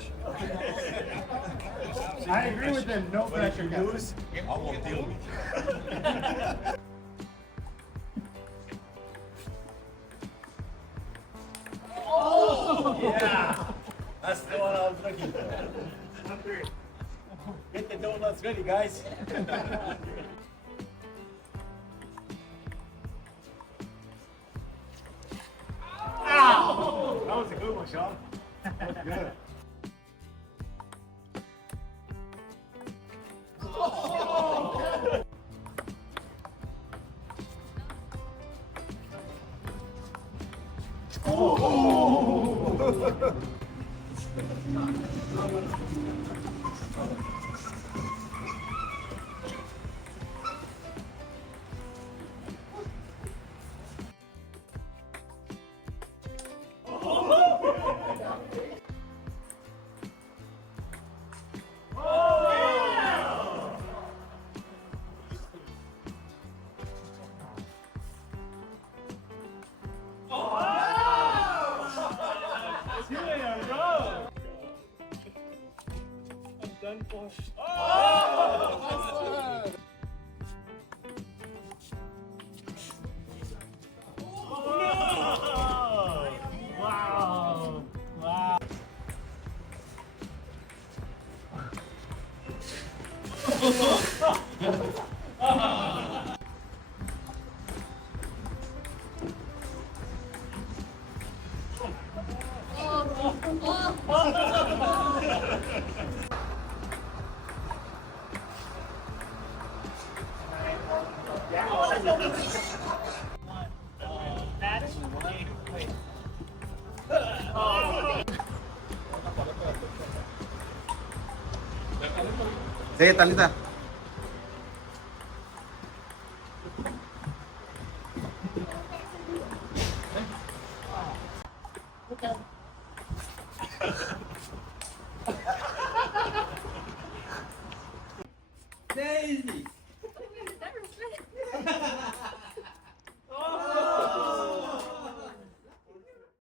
pressure. I agree with them. No But if pressure. you lose, I won't deal with you. Yeah, that's the one I was looking for. Get the donuts ready, guys. Ow! That was a good one, Sean. That was good. Done for. Oh! Wow! Wow! Sige, talita. Daisy!